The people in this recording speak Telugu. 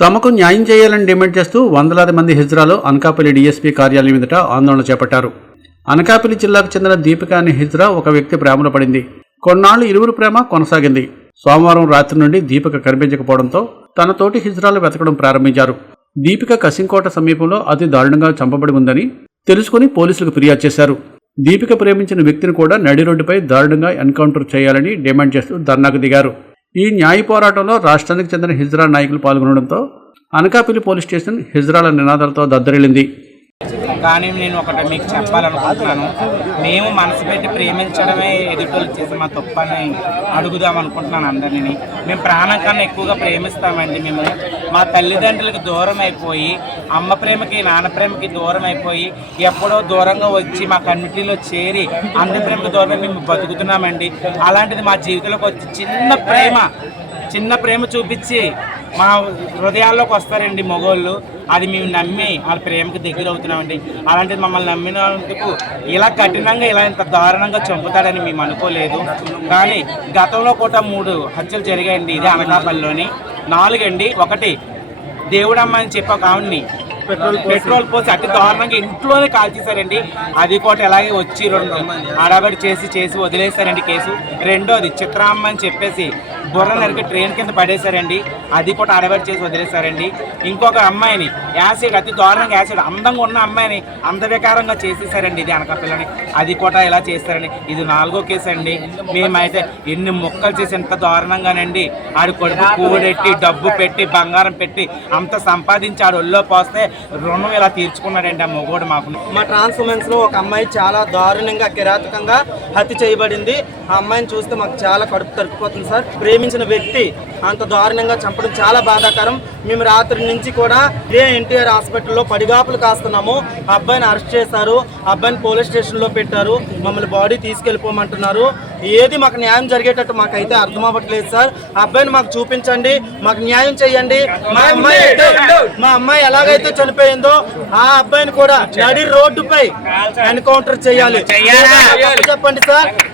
తమకు న్యాయం చేయాలని డిమాండ్ చేస్తూ వందలాది మంది హిజ్రాలు అనకాపల్లి డీఎస్పీ కార్యాలయం ఎదుట ఆందోళన చేపట్టారు. అనకాపల్లి జిల్లాకు చెందిన దీపిక అనే హిజ్రా ఒక వ్యక్తి ప్రేమలో పడింది. కొన్నాళ్ళు ఇరువురు ప్రేమ కొనసాగింది. సోమవారం రాత్రి నుండి దీపిక కనిపించకపోవడంతో తన తోటి హిజ్రాలు వెతకడం ప్రారంభించారు. దీపిక కసింకోట సమీపంలో అతి దారుణంగా చంపబడి ఉందని తెలుసుకుని పోలీసులకు ఫిర్యాదు చేశారు. దీపిక ప్రేమించిన వ్యక్తిని కూడా నడి రోడ్డుపై దారుణంగా ఎన్కౌంటర్ చేయాలని డిమాండ్ చేస్తూ ధర్నాకు దిగారు. ఈ న్యాయ పోరాటంలో రాష్ట్రానికి చెందిన హిజ్రా నాయకులు పాల్గొనడంతో అనకాపల్లి పోలీస్ స్టేషన్ హిజ్రాల నినాదాలతో దద్దరిల్లింది. కానీ నేను ఒకటి మీకు చెప్పాలనుకుంటున్నాను. మేము మనసు పెట్టి ప్రేమించడమే ఎదుటోళ్ళు చేసి మా తప్పని అడుగుదాం అనుకుంటున్నాను అందరినీ. మేము ప్రాణం కన్నా ఎక్కువగా ప్రేమిస్తామండి మేము మా తల్లిదండ్రులకు దూరం అయిపోయి అమ్మ ప్రేమకి నాన్న ప్రేమకి దూరం అయిపోయి ఎప్పుడో దూరంగా వచ్చి మా కమిటీలో చేరి అందరి ప్రేమకు దూరమే మేము బతుకుతున్నామండి. అలాంటిది మా జీవితంలోకి వచ్చి చిన్న ప్రేమ చిన్న ప్రేమ చూపించి మా హృదయాల్లోకి వస్తారండి మగోళ్ళు. అది మేము నమ్మి వాళ్ళ ప్రేమకి దగ్గర అవుతున్నామండి. అలాంటిది మమ్మల్ని నమ్మినందుకు ఇలా కఠినంగా ఇలా ఇంత దారుణంగా చంపుతాడని మేము అనుకోలేదు. కానీ గతంలో కూడా మూడు హత్యలు జరిగాయండి ఇదే అనకాపల్లిలోని. నాలుగండి. ఒకటి దేవుడమ్మ అని చెప్పి ఒక ఆవిడ్ని పెట్రోల్ పెట్రోల్ పోసి అతి దారుణంగా ఇంట్లోనే కాల్చేశారండి. అది కూడా ఎలాగే వచ్చి రెండు ఆడబడి చేసి చేసి వదిలేశారండి కేసు. రెండోది చిత్రామ్మ అని చెప్పేసి బుర్ర నరికి ట్రైన్ కింద పడేశారండి. అది కూడా అడబడి చేసి వదిలేశారండి. ఇంకొక అమ్మాయిని యాసిడ్ అతి దారుణంగా యాసిడ్ అందంగా ఉన్న అమ్మాయిని అందవికారంగా చేసేసారండి ఇది అనకాపిల్లని అది కూడా ఇలా చేస్తారండి ఇది నాలుగో కేసు అండి మేమైతే ఎన్ని మొక్కలు చేసి ఎంత దారుణంగానండి. ఆడి కొడుకు కూడెట్టి డబ్బు పెట్టి బంగారం పెట్టి అంత సంపాదించి ఆడు ఒళ్ళో పోస్తే రుణం ఇలా తీర్చుకున్నాడండి ఆ మొగోడు మాకు మా ట్రాన్స్లో ఒక అమ్మాయి చాలా దారుణంగా కిరాతకంగా హత్య చేయబడింది. ఆ అమ్మాయిని చూస్తే మాకు చాలా కడుపు తరుక్కుపోతుంది సార్. ప్రేమించిన వ్యక్తి అంత దారుణంగా చంపడం చాలా బాధాకరం. మేము రాత్రి నుంచి కూడా ఇదే ఎన్టీఆర్ హాస్పిటల్లో పడిగాపులు కాస్తున్నాము అబ్బాయిని అరెస్ట్ చేశారు. అబ్బాయిని పోలీస్ స్టేషన్లో పెట్టారు. మమ్మల్ని బాడీ తీసుకెళ్ళిపోమంటున్నారు. ఏది మాకు న్యాయం జరిగేటట్టు మాకైతే అర్థం అవ్వట్లేదు సార్. అబ్బాయిని మాకు చూపించండి. మాకు న్యాయం చేయండి. మా అమ్మాయి అయితే మా అమ్మాయి ఎలాగైతే చనిపోయిందో ఆ అబ్బాయిని కూడా నడి రోడ్డుపై ఎన్కౌంటర్ చేయాలి? చెప్పండి సార్?